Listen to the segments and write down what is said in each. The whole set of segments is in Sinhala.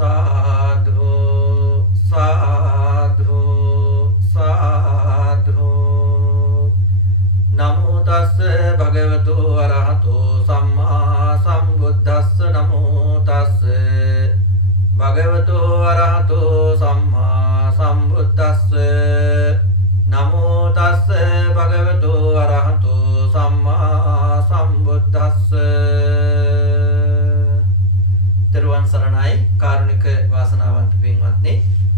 साधु साधु साधु नमो तस्से भगवतो अरहतो सम्मा सम्बुद्धस्स नमो तस्से भगवतो अरहतो सम्मा सम्बुद्धस्स नमो तस्से भगवतो अरहतो सम्मा सम्बुद्धस्स तेरुවන් සරණයි කාරුණික වාසනාවන්ත පින්වත්නි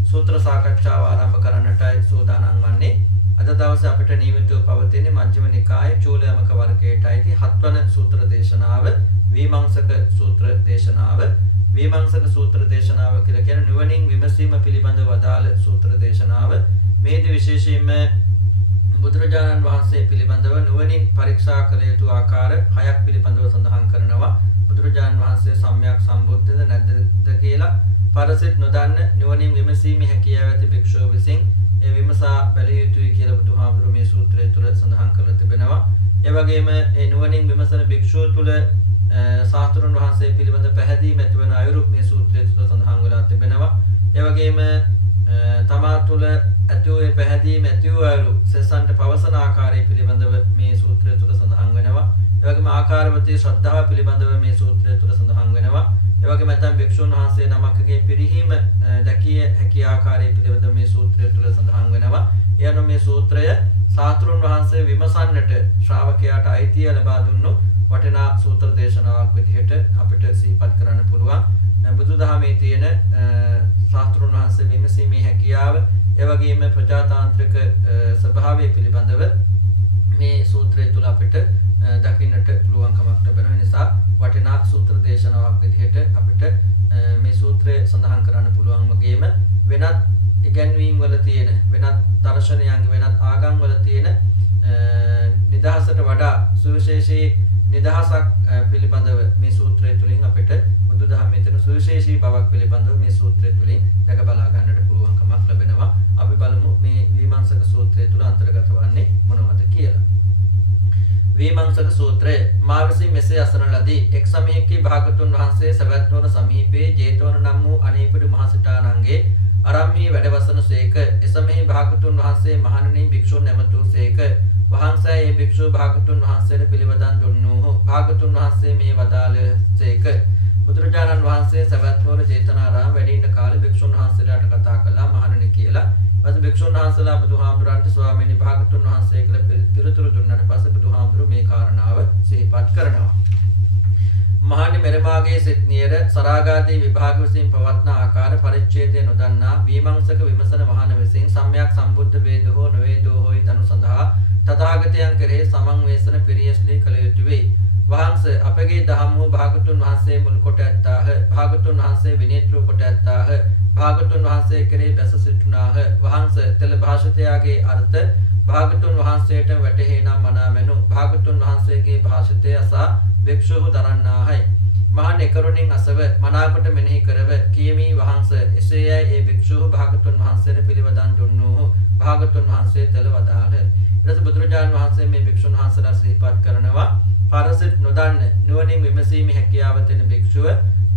සූත්‍ර සාකච්ඡාව ආරම්භ කරන්නටයි සූදානම් වන්නේ අද දවසේ අපිට නියමිතව පවතින මජ්ක්‍ධිම නිකායේ චූලයමක වර්ගයටයි 7 වන සූත්‍ර දේශනාව විමංශක සූත්‍ර දේශනාව විමංශක සූත්‍ර දේශනාව කියලා කියන්නේ නුවණින් විමසීම පිළිබඳව වදාළ සූත්‍ර දේශනාව මේදී විශේෂයෙන්ම බුදුරජාණන් වහන්සේ පිළිබඳව නුවණින් පරීක්ෂා කළ යුතු ආකාර 6ක් පිළිබඳව සඳහන් කරනවා බුදුරජාණන් වහන්සේ සම්‍යක් සම්බුද්ධද නැද්ද කියලා පරසිට නොදන්න නුවණින් විමසීමේ හැකියාව ඇති භික්ෂුව විසින් ඒ විමසා බැලිය යුතුයි කියලා බුදුහාමුදුරුවෝ මේ සූත්‍රය තුළ සඳහන් කරලා තිබෙනවා. ඒ වගේම ඒ නුවණින් විමසන භික්ෂුව තුළ සාස්ත්‍රුන් වහන්සේ පිළිබඳ පැහැදීම ඇතිවන අයුරුක් මේ සූත්‍රය තුළ සඳහන් වෙලා තිබෙනවා. ඒ වගේම තමා තුළ ඇති වූ පැහැදීම ඇති වූ අයුරු සෙසන්ට පවසන ආකාරය පිළිබඳව මේ සූත්‍රය තුළ සඳහන් වෙනවා. ඒ වගේම ආකාරවතී ශ්‍රද්ධාව පිළිබඳව මේ සූත්‍රය තුළ සඳහන් වෙනවා. ඒ වගේම නැත්නම් භික්ෂුන් වහන්සේ නමකගේ පිරිහීම දැකිය හැකි ආකාරය පිළිබඳව මේ සූත්‍රය තුළ සඳහන් වෙනවා. එයන මේ සූත්‍රය සාස්ත්‍රුන් වහන්සේ විමසන්නට ශ්‍රාවකයාට අයිතිය ලබා දුන්නු වටිනා සූත්‍ර දේශනාවක් විදිහට අපිට සිහිපත් කරන්න පුළුවන්. බුදුදහමේ තියෙන සාස්ත්‍රුන් වහන්සේ විමසීමේ හැකියාව ඒ වගේම ප්‍රජාතාන්ත්‍රික ස්වභාවය පිළිබඳව මේ සූත්‍රය තුළ අපිට දකින්නට පුළුවන්කමක් ලැබෙනවා. නිසා වටිනා සූත්‍ර දේශනාවක් විදිහට අපිට මේ සූත්‍රය සඳහන් කරන්න පුළුවන් වගේම වෙනත් ඉගැන්වීම් වල තියෙන වෙනත් දර්ශනයන් වෙනත් ආගම් වල තියෙන නිදහසට වඩා සුවිශේෂී නිදහසක් පිළිබඳව මේ සූත්‍රය තුලින් අපිට බුදුදහමේ තියෙන සුවිශේෂී බවක් පිළිබඳව මේ සූත්‍රය තුලින් දැක බලා ගන්නට පුළුවන්කමක් ලැබෙනවා. අපි බලමු මේ විමංශක සූත්‍රය තුල අන්තර්ගත වන්නේ මොනවද කියලා. විමංශක සූත්‍රය මා විසින් මෙසේ අසන ලදී. එක් සමයකී භාගතුන් වහන්සේ සවැත් නුවර සමීපයේ ජේතවන නම් වූ අනේපිඩු මහසිටානන්ගේ අරම්මී වැඩවසන සේක. එසමෙහි භාගතුන් වහන්සේ මහණෙනි භික්ෂුන් නැමතූ සේක. වහන්සේ ඒ භික්ෂු භාගතුන් වහන්සේට පිළිවදන් දුන්නෝහ. භාගතුන් වහන්සේ මේ වදාළ සේක. බුදුරජාණන් වහන්සේ සවැත් නුවර ජේතවනාරාම වැඩ ඉන්න කාලේ භික්ෂුන් වහන්සේලාට කතා කළා මහණෙනි කියලා. ඊපස්සේ භික්ෂුන් වහන්සේලා බුදුහාමුදුරන්ට ස්වාමීනි භාගතුන් වහන්සේ කියලා පිළිතුරු දුන්නාට පස්සේ බුදුහාමුදුරු මේ කාරණාව සිහිපත් කරනවා. මහණනි මෙරමාගේ සිත් නියර සරාගාදී විභාග විසින් පවත්න ආකාර පරිච්ඡේදය නොදන්නා විමංශක විමසන මහණ විසින් සම්‍යක් සම්බුද්ධ වේද හෝ නොවේදෝ හොයි තනු සඳහා තථාගතයන් කෙරෙහි සමන් වේසන පිරියස්ලී කළ යුතුය වේ. වහන්සේ අපගේ දහම් වූ භාගතුන් වහන්සේ මුල් කොට ඇත්තාහ. භාගතුන් වහන්සේ විනීතව කොට ඇත්තාහ. භාගතුන් වහන්සේ කෙරෙහි බැස සිටුනාහ. වහන්සේ තෙල භාෂිතයාගේ අර්ථ භාගතුන් වහන්සේට වැටහේ නම් මනාමෙනු. භාගතුන් වහන්සේගේ භාෂිතය අසා භික්ෂුව දරන්නාහයි. මහණ කරුණින් අසව මනාකොට මෙනෙහි කරව කියමි වහන්සේ එසේයයි ඒ භික්ෂුව භාගතුන් වහන්සේට පිළිවදන් දුන්නෝහ. භාගතුන් වහන්සේ තෙල වදාළ. ඊට බුදුරජාණන් වහන්සේ මේ භික්ෂුන් වහන්සේලා සිහිපත් කරනවා. පරසිට නොදන්න නුවණින් විමසීමේ හැකියාව තියෙන භික්ෂුව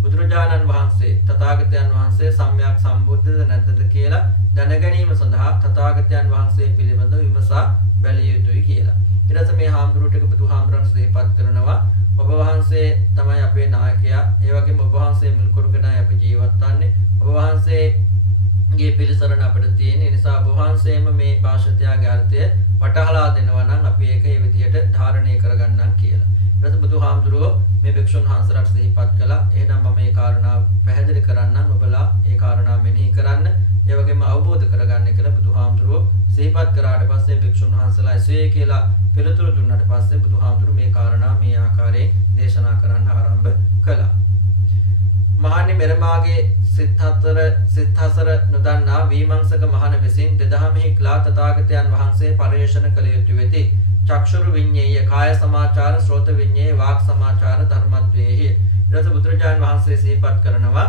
බුදුරජාණන් වහන්සේ තථාගතයන් වහන්සේ සම්‍යක් සම්බුද්ධද නැද්ද කියලා දැන ගැනීම සඳහා තථාගතයන් වහන්සේ පිළිබඳව විමසා බැලිය යුතුයි කියලා. ඊට පස්සේ මේ හාමුදුරුවෝ බුදුහාමුදුරන් සිහිපත් කරනවා ඔබ වහන්සේ තමයි අපේ නායකයා. ඒ වගේම ඔබ වහන්සේ මුල් කොටගෙනයි අපි ජීවත් වන්නේ. ඔබ වහන්සේගේ පිළිසරණ අපිට තියෙන නිසා ඔබ වහන්සේම මේ භාෂිතයාගේ අර්ථය වටහලා දෙනවා නම් අපි ඒක ඒ විදිහට ධාරණය කරගන්නම් කියලා. ඊට පස්සේ බුදුහාමුදුරුවෝ මේ භික්ෂුන් වහන්සේලාට සිහිපත් කළා. එහෙනම් මම මේ කාරණා පැහැදිලි කරන්නම් ඔබලා ඒ කාරණා මෙනෙහි කරන්න. ඒ වගේම අවබෝධ කරගන්න කියලා බුදුහාමුදුරුවෝ සිහිපත් කරාට පස්සේ භික්ෂුන් වහන්සේලා එසේ කියලා පිළිතුරු දුන්නාට පස්සේ බුදුහාමුදුරුවෝ මේ කාරණා මේ ආකාරයෙන් දේශනා කරන්න ආරම්භ කළා. මහණනි මෙරමාගේ සිත්හතර නොදන්නා විමංශක මහණ විසින් දෙදහමෙහි ක්ලා තථාගතයන් වහන්සේ පරිශන කළ යුතු වෙති. චක්ෂුරු විඤ්ඤේය කාය සමාචාර ශ්‍රෝත විඤ්ඤේය වාක් සමාචාර ධර්මත්වයේහි. ඊට බුදුරජාණන් වහන්සේ සිහිපත් කරනවා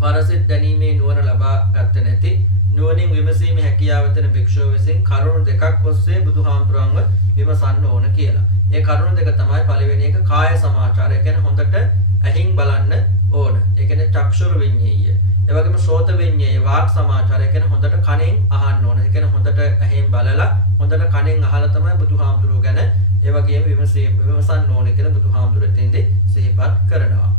පරසිට දැනීමේ නුවණ ලබා ගත්තේ නැති නුවණින් විමසීමේ හැකියාව තියෙන භික්ෂුව විසින් කරුණු දෙකක් ඔස්සේ බුදුහාමුදුරන්ව විමසන්න ඕන කියලා. ඒ කරුණු දෙක තමයි පළවෙනි එක කාය සමාචාරය. කියන්නේ හොඳට ඇහින් බලන්න ඕන. ඒ කියන්නේ චක්ෂුර විඤ්ඤාය. ඒ වගේම සෝත විඤ්ඤාය වාක් සමාචාරය කියන්නේ හොඳට කනෙන් අහන්න ඕන. ඒ කියන්නේ හොඳට ඇහෙන් බලලා හොඳට කනෙන් අහලා තමයි බුදුහාමුදුරුවෝ ගැන ඒ වගේම විමසන්න ඕනේ කියලා බුදුහාමුදුරුවෝ එතෙන්දී සිහිපත් කරනවා.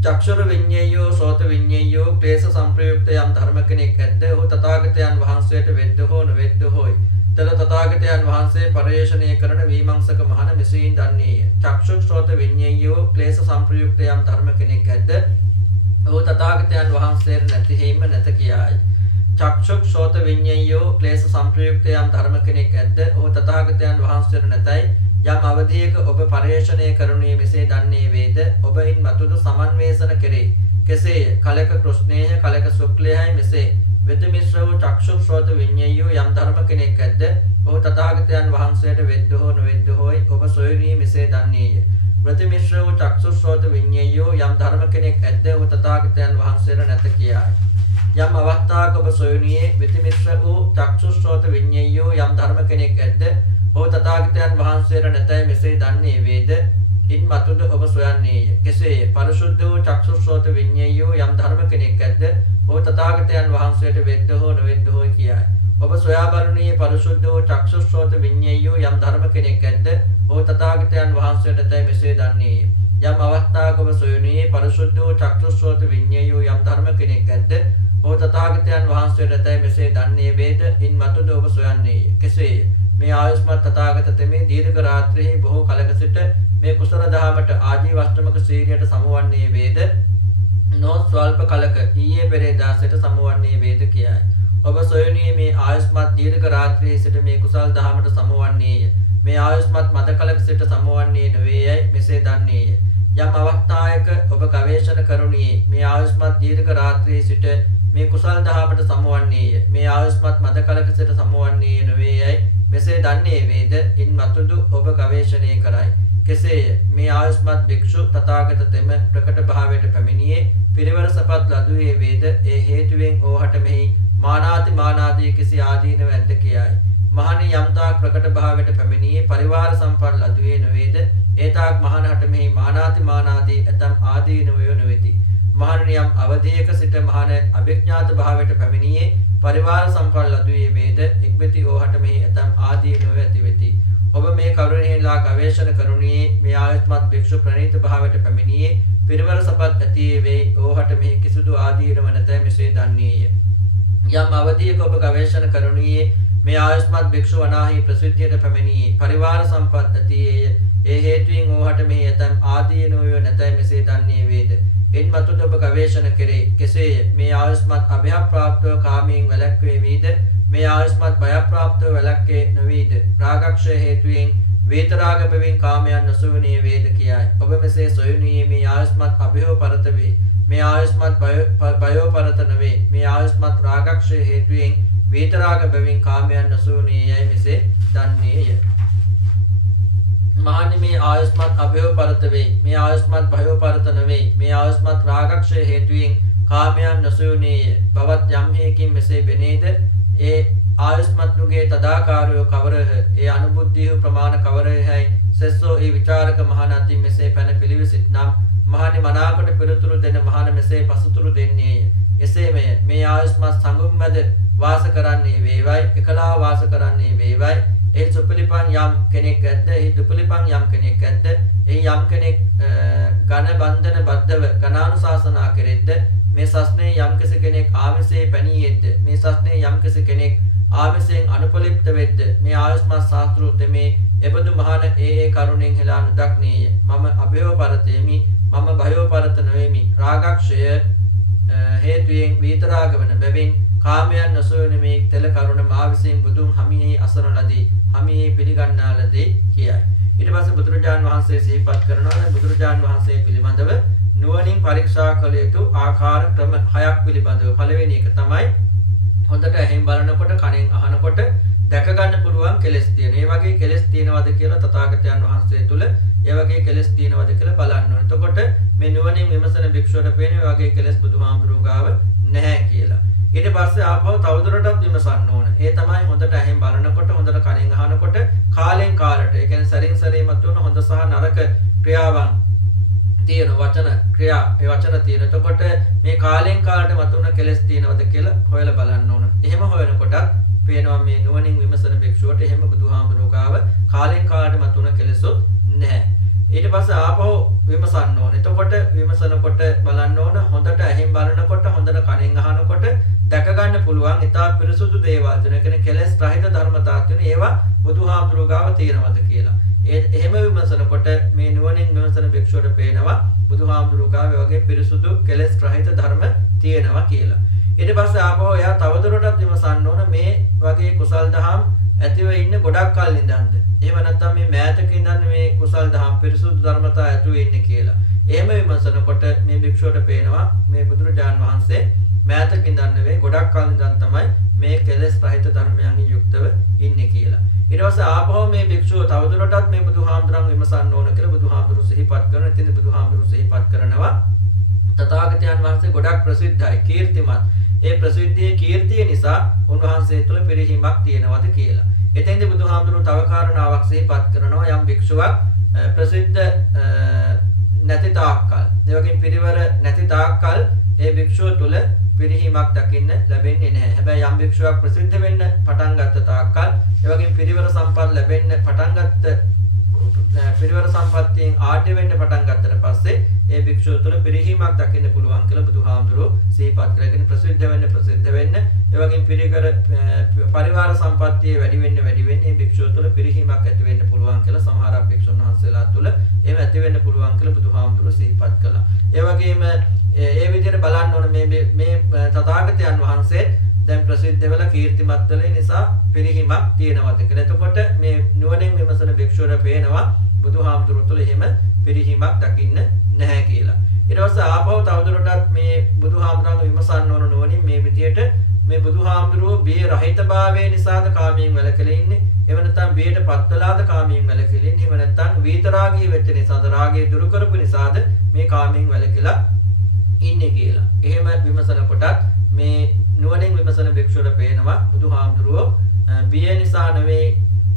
චක්ෂුර විඤ්ඤායෝ සෝත විඤ්ඤායෝ ක්ලේශ සංප්‍රයුක්ත යම් ධර්ම කෙනෙක් ඇද්ද ඔහු තථාගතයන් වහන්සේට වෙද්ද හෝ නොවෙද්ද හෝයි. තල තථාගතයන් වහන්සේ පරිේශණය කරන විමංශක මහණ මෙසේින් දන්නේය. චක්ෂුක් සෝත විඤ්ඤායෝ ක්ලේශ සංප්‍රයුක්ත යම් ධර්ම කෙනෙක් ඇද්ද ඔහු තථාගතයන් වහන්සේට නැති හේම නැත කියායි. චක්ෂුක් සෝත විඤ්ඤායෝ ක්ලේශ සංප්‍රයුක්ත යම් ධර්ම කෙනෙක් ඇද්ද ඔහු තථාගතයන් වහන්සේට නැතයි. යම් අවධියක ඔබ පරිේශණය කරුණේ මෙසේ දන්නේ වේද ඔබ ඉන් මතුදු සමන්වේෂණ කෙරේ. කෙසේය කලක කෘෂ්ණේය කලක ශුක්ලයයි මෙසේ වෙත මිශ්‍ර වූ චක්ෂුක් සෝත විඤ්ඤායෝ යම් ධර්ම කෙනෙක් ඇද්ද ඔහු තථාගතයන් වහන්සේට වෙද්ද හෝ නොවෙද්ද හෝයි ඔබ සොයුණී මෙසේ දන්නේය. වෙත මිශ්‍ර වූ චක්ෂුක් සෝත විඤ්ඤායෝ යම් ධර්ම කෙනෙක් ඇද්ද ඔහු තථාගතයන් වහන්සේට නැත කියායි. යම් අවස්ථාවක ඔබ සොයුණියේ වෙත මිශ්‍ර වූ චක්ෂුක් සෝත විඤ්ඤායෝ යම් ධර්ම කෙනෙක් ඇද්ද ඔහු තථාගතයන් වහන්සේට නැතයි මෙසේ දන්නේ වේද ඉන් මතුද ඔබ සොයන්නේය. කෙසේය පරිශුද්ධ වූ චක්ෂුක් සෝත විඤ්ඤායෝ යම් ධර්ම කෙනෙක් ඇද්ද ඔහු තථාගතයන් වහන්සේට වෙද්ද හෝ නොවෙද්ද හෝ කියයි. ඔබ සොයා බලනුයේ පරිශුද්ධ වූ චක්ෂුක් සෝත විඤ්ඤායෝ යම් ධර්ම කෙනෙක් ඇද්ද ඔහු තථාගතයන් වහන්සේට නැතයි මෙසේ දන්නේය. යම් අවස්ථාවක ඔබ සොයනුයේ පරිශුද්ධ වූ චක්ෂුක් සෝත විඤ්ඤායෝ යම් ධර්ම කෙනෙක් ඇද්ද ඔහු තථාගතයන් වහන්සේට නැතයි මෙසේ දන්නේ වේද ඉන් මතුද ඔබ සොයන්නේය. කෙසේය මේ ආයුෂ්මත් තථාගත තෙමේ දීර්ඝ රාත්‍රියේ බොහෝ කලක සිට මේ කුසල දහමට ආජීවශ්‍රමක සීලයට සමවන්නේ වේද නෝ ස්වල්ප කලක ඊයේ පෙරේදා සිට සමවන්නේ වේද කියයි. ඔබ සොයනුයේ මේ ආයුෂ්මත් දීර්ඝ රාත්‍රියේ සිට මේ කුසල දහමට සමවන්නේය. මේ ආයුෂ්මත් මද කලක සිට සමවන්නේ නොවේයයි මෙසේ දන්නේය. යම් අවස්ථායක ඔබ ගවේෂණ කරුණියේ මේ ආයුෂ්මත් දීර්ඝ රාත්‍රියේ සිට මේ කුසල දහමට සමවන්නේය. මේ ආයුෂ්මත් මද කලක සිට සමවන්නේ නොවේයයි මෙසේ දන්නේ වේද ඉන් මතුදු ඔබ ගවේෂණය කරයි. කෙසේය මේ ආයුෂ්මත් භික්ෂු තථාගත තෙම ප්‍රකට භාවයට පැමිණියේ පිරිවර සපත් ලදුවේ වේද ඒ හේතුවෙන් ඕහට මෙහි මානාදී කිසි ආදීනව ඇද්ද කියයි. මහණි යම්තාක් ප්‍රකට භාවයට පැමිණියේ පරිවාර සම්පත් ලදුවේ නොවේද ඒතාක් මහණහට මෙහි මානාදී ඇතම් ආදීනවය නොවේති. මහණනි යම් අවධියක සිට මහණ අභිඥාත භාවයට පැමිණියේ පරිවාර සම්පත් ලදුවේ වේද ඉක්බිති ඕහට මෙහි ඇතම් ආදීනවය ඇති වෙති. ඔබ මේ කරුණේලා ගවේෂණ කරුණියේ මේ ආයුෂ්මත් භික්ෂු ප්‍රණීත භාවයට පැමිණියේ පිරිවර සපත් ඇතියේ වේ ඕහට මෙහි කිසිදු ආදීනව නැතයි මෙසේ දන්නේය. යම් අවධියක ඔබ ගවේෂණ කරුණියේ මේ ආයුෂ්මත් භික්ෂු අනාහි ප්‍රසිද්ධියට පැමිණියේ පරිවාර සම්පත් ඇතියේය ඒ හේතුවෙන් ඕහට මෙහි ඇතම් ආදීනවය නැතයි මෙසේ දන්නේ වේද එන් මතුද ඔබ ගවේෂණ කෙරේ. කෙසේය මේ ආයුෂ්මත් අභයප්‍රාප්තව කාමයෙන් වැළැක්වේ වීද මේ ආයුෂ්මත් භයප්‍රාප්තව වැළැක්කේ නොවීද රාගක්ෂය හේතුවෙන් වේතරාග බැවින් කාමයන් නොසොයුණේ වේද කියයි. ඔබ මෙසේ සොයුණියේ මේ ආයුෂ්මත් අභයෝ පරත වේ. මේ ආයුෂ්මත් භයෝ පරත නොවේ. මේ ආයුෂ්මත් රාගක්ෂය හේතුවෙන් වේතරාග බැවින් කාමයන් නොසොයුණේ යයි මෙසේ දන්නේය. මහණනි මේ ආයුෂ්මත් අභයෝ පරත වේ. මේ ආයුෂ්මත් භයෝ පරත නොවේ. මේ ආයුෂ්මත් රාගක්ෂය හේතුවෙන් කාමයන් නොසොයුණේය. බවත් යම් හේකින් මෙසේ බෙනේද ඒ ආයුෂ්මත්නුගේ තදාකාරය කවරහ ඒ අනුබුද්ධිය ප්‍රමාණ කවරහයි සෙස්සෝ ඒ විචාරක මහණති මෙසේ පැන පිළිවිසිට නම් මහණනි මනාකොට පිළිතුරු දෙන මහණ මෙසේ පසුතුරු දෙන්නේය. එසේමය මේ ආයුෂ්මත් සංගුම් මැද වාස කරන්නේ වේවයි එකලා වාස කරන්නේ වේවයි ඒ සුපිලිපන් යම් කෙනෙක් ඇද්ද ඒ දුපිලිපන් යම් කෙනෙක් ඇද්ද ඒ යම් කෙනෙක් ඝන බන්ධන බද්ධව ඝනානුශාසනා කෙරෙද්ද මේ සස්නේ යම්කිසි කෙනෙක් ආමිසයේ පැනීයෙද්ද මේ සස්නේ යම්කිසි කෙනෙක් ආමිසයෙන් අනුපලිප්ත වෙද්ද මේ ආයුෂ්මත් ශාස්ත්‍රු තෙමේ එබඳු මහණ ඒ කරුණෙන් හෙලා නොදක්නේය. මම අභයෝ පරතේමි මම භයෝ පරත නොවේමි. රාගක්ෂය හේතුයෙන් විතරාග වන බැවින් කාමයන් නොසොයන මේ තෙල කරුණ මා විසින් බුදුන් හමියේ අසන ලදී හමියේ පිළිගන්නා ලදී කියයි. ඊට පස්සේ බුදුරජාන් වහන්සේ සිහිපත් කරනවා බුදුරජාන් වහන්සේ පිළිබඳව නුවණින් පරීක්ෂා කළ යුතු ආකාර ක්‍රම 6ක් පිළිබඳව. පළවෙනි එක තමයි හොඳට ඇහෙන් බලනකොට කනෙන් අහනකොට දැක ගන්න පුළුවන් කෙලෙස් තියෙන. ඒ වගේ කෙලෙස් තියෙනවද කියලා තථාගතයන් වහන්සේ තුල ඒ වගේ කෙලෙස් තියෙනවද කියලා බලන්න ඕනේ. එතකොට මේ නුවණින් විමසන භික්ෂුවට පේන ඒ වගේ කෙලෙස් බුදුහාමුදුරුවෝ ගාව නැහැ කියලා. ඊට පස්සේ ආපහු තවදුරටත් විමසන්න ඕන. ඒ තමයි හොඳට ඇහෙන් බලනකොට හොඳට කනෙන් අහනකොට කාලෙන් කාලට ඒ කියන්නේ සරින් සරේ මතුවන හොඳ සහ නරක ක්‍රියාවන් තියෙන වචන ක්‍රියා ඒ වචන තියෙන. එතකොට මේ කාලෙන් කාලට මතුවන කෙලෙස් තියෙනවද කියලා හොයලා බලන්න ඕන. එහෙම හොයනකොටත් පේනවා මේ නුවණින් විමසන භික්ෂුවට එහෙම බුදුහාමුදුරුවෝ ගාව කාලෙන් කාලට මතුවන කෙලෙසොත් නැහැ. ඊට පස්සේ ආපහු විමසන්න ඕන. එතකොට විමසනකොට බලන්න ඕන හොඳට ඇහෙන් බලනකොට හොඳට කනෙන් අහනකොට දැක ගන්න පුළුවන් ඊටා පිරිසුදු දේවල් දෙන කෙනෙක් කෙලෙස් රහිත ධර්මතාවක් තියෙන ඒවා බුදුහාමුදුරුවෝ ගාව තියෙනවද කියලා. එහෙම විමසනකොට මේ නුවණින් විමසන භික්ෂුවට පේනවා බුදුහාමුදුරුවෝ ගාව වගේ පිරිසුදු කෙලෙස් රහිත ධර්ම තියෙනවා කියලා. ඊට පස්සේ ආපහු එයා තවදුරටත් විමසන්න ඕන මේ වගේ කුසල් දහම් ඇතිව ඉන්නේ ගොඩක් කල් ඉඳන්ද. එහෙම නැත්නම් මේ මෑතක ඉඳන් මේ කුසල් දහම් පිරිසුදු ධර්මතා ඇතුව ඉන්නේ කියලා. එහෙම විමසනකොට මේ භික්ෂුවට පේනවා මේ බුදුරජාන් වහන්සේ මෑතක ඉඳන් නෙවෙයි ගොඩක් කල් ඉඳන් තමයි මේ කෙලෙස් රහිත ධර්මයන්ගෙන් යුක්තව ඉන්නේ කියලා. ඊට පස්සේ ආපහු මේ භික්ෂුව තවදුරටත් මේ බුදුහාමුදුරන් විමසන්න ඕන කියලා බුදුහාමුදුරු සිහිපත් කරන. ඉතින් බුදුහාමුදුරු සිහිපත් කරනවා තථාගතයන් වහන්සේ ගොඩක් ප්‍රසිද්ධයි කීර්තිමත්. ඒ ප්‍රසිද්ධියේ කීර්තිය නිසා උන්වහන්සේ තුළ පිරිහීමක් තියෙනවද කියලා. එතෙන්දී බුදුහාමුදුරුවෝ තව කාරණාවක් සිහිපත් කරනවා යම් භික්ෂුවක් ප්‍රසිද්ධ නැති තාක්කල් ඒ වගේම පිරිවර නැති තාක්කල් ඒ භික්ෂුව තුළ පිරිහීමක් දකින්න ලැබෙන්නේ නැහැ. හැබැයි යම් භික්ෂුවක් ප්‍රසිද්ධ වෙන්න පටන් ගත්ත තාක්කල් ඒ වගේම පිරිවර සම්පත් ලැබෙන්න පටන් ගත්ත පිරිවර සම්පත්තියෙන් ආඩ්‍ය වෙන්න පටන් ගත්තට පස්සේ ඒ භික්ෂුව තුළ පිරිහීමක් දකින්න පුළුවන් කියලා බුදුහාමුදුරුවෝ සිහිපත් කරගෙන ප්‍රසිද්ධ වෙන්න ඒ වගේම පරිවාර සම්පත්තිය වැඩි වෙන්න ඒ භික්ෂුව තුළ පිරිහීමක් ඇති වෙන්න පුළුවන් කියලා සමහර භික්ෂුන් වහන්සේලා තුළ එහෙම ඇති වෙන්න පුළුවන් කියලා බුදුහාමුදුරුවෝ සිහිපත් කළා. ඒ වගේම ඒ විදිහට බලන්න ඕන මේ තථාගතයන් වහන්සේ දැන් ප්‍රසිද්ධ වෙලා කීර්තිමත් වෙලා නිසා පිරිහීමක් තියෙනවද කියලා. එතකොට මේ නුවණින් විමසන භික්ෂුවට පේනවා බුදුහාමුදුරුවෝ තුළ එහෙම පිරිහීමක් දකින්න නැහැ කියලා. ඊට පස්සේ ආපහු තවදුරටත් මේ බුදුහාමුදුරන් විමසන්න ඕන නුවණින් මේ විදිහට මේ බුදුහාමුදුරුවෝ බිය රහිතභාවයේ නිසාද කාමයෙන් වැළකෙලා ඉන්නේ. එහෙම නැත්නම් බියට පත්වලාද කාමයෙන් වැළකෙලා ඉන්නේ. එහෙම නැත්නම් විතරාගී වෙච්ච නිසාද රාගය දුරු කරපු නිසාද මේ කාමයෙන් වැළකෙලා ඉන්නේ කියලා. එහෙම විමසනකොටත් මේ නුවණින් විමසන භික්ෂුවට පේනවා බුදුහාමුදුරුවෝ බිය නිසා නෙවෙයි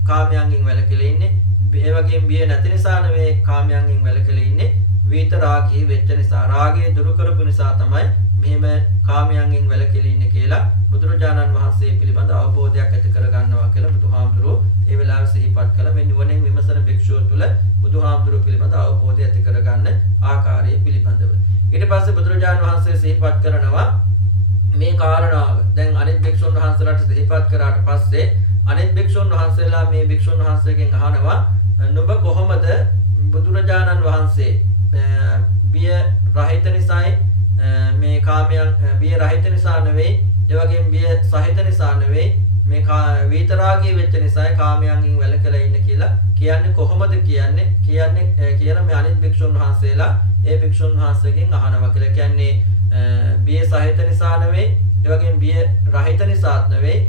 කාමයන්ගෙන් වැළකෙලා ඉන්නේ. ඒ වගේම බිය නැති නිසා නෙවෙයි කාමයන්ගෙන් වැළකෙලා ඉන්නේ. විතරාගී වෙච්ච නිසා රාගය දුරු කරපු නිසා තමයි මෙහෙම කාමයන්ගෙන් වැළකෙලා ඉන්නේ කියලා බුදුරජාණන් වහන්සේ පිළිබඳ අවබෝධයක් ඇති කරගන්නවා කියලා බුදුහාමුදුරුවෝ ඒ වෙලාවේ සිහිපත් කළ මේ නුවණින් විමසන භික්ෂුව තුළ බුදුහාමුදුරුවෝ පිළිබඳ අවබෝධය ඇති කරගන්න ආකාරය පිළිබඳව. ඊට පස්සේ බුදුරජාණන් වහන්සේ සිහිපත් කරනවා මේ කාරණාව දැන් අනිත් භික්ෂුන් වහන්සේලාට සිහිපත් කරාට පස්සේ අනිත් භික්ෂුන් වහන්සේලා මේ භික්ෂුන් වහන්සේගෙන් අහනවා නුඹ කොහොමද බුදුරජාණන් වහන්සේ බිය රහිත නිසායි මේ කාමයන් බිය රහිත නිසා නෙවෙයි ඒ වගේම බිය සහිත නිසා නෙවෙයි මේ විතරාගී වෙච්ච නිසායි කාමයන්ගෙන් වැළකලා ඉන්න කියලා කියන්නේ කොහොමද කියන්නේ කියලා මේ අනිත් භික්ෂුන් වහන්සේලා ඒ භික්ෂුන් වහන්සේගෙන් අහනවා කියලා. කියන්නේ බිය සහිත නිසා නෙවෙයි ඒ වගේම බිය රහිත නිසාත් නෙවෙයි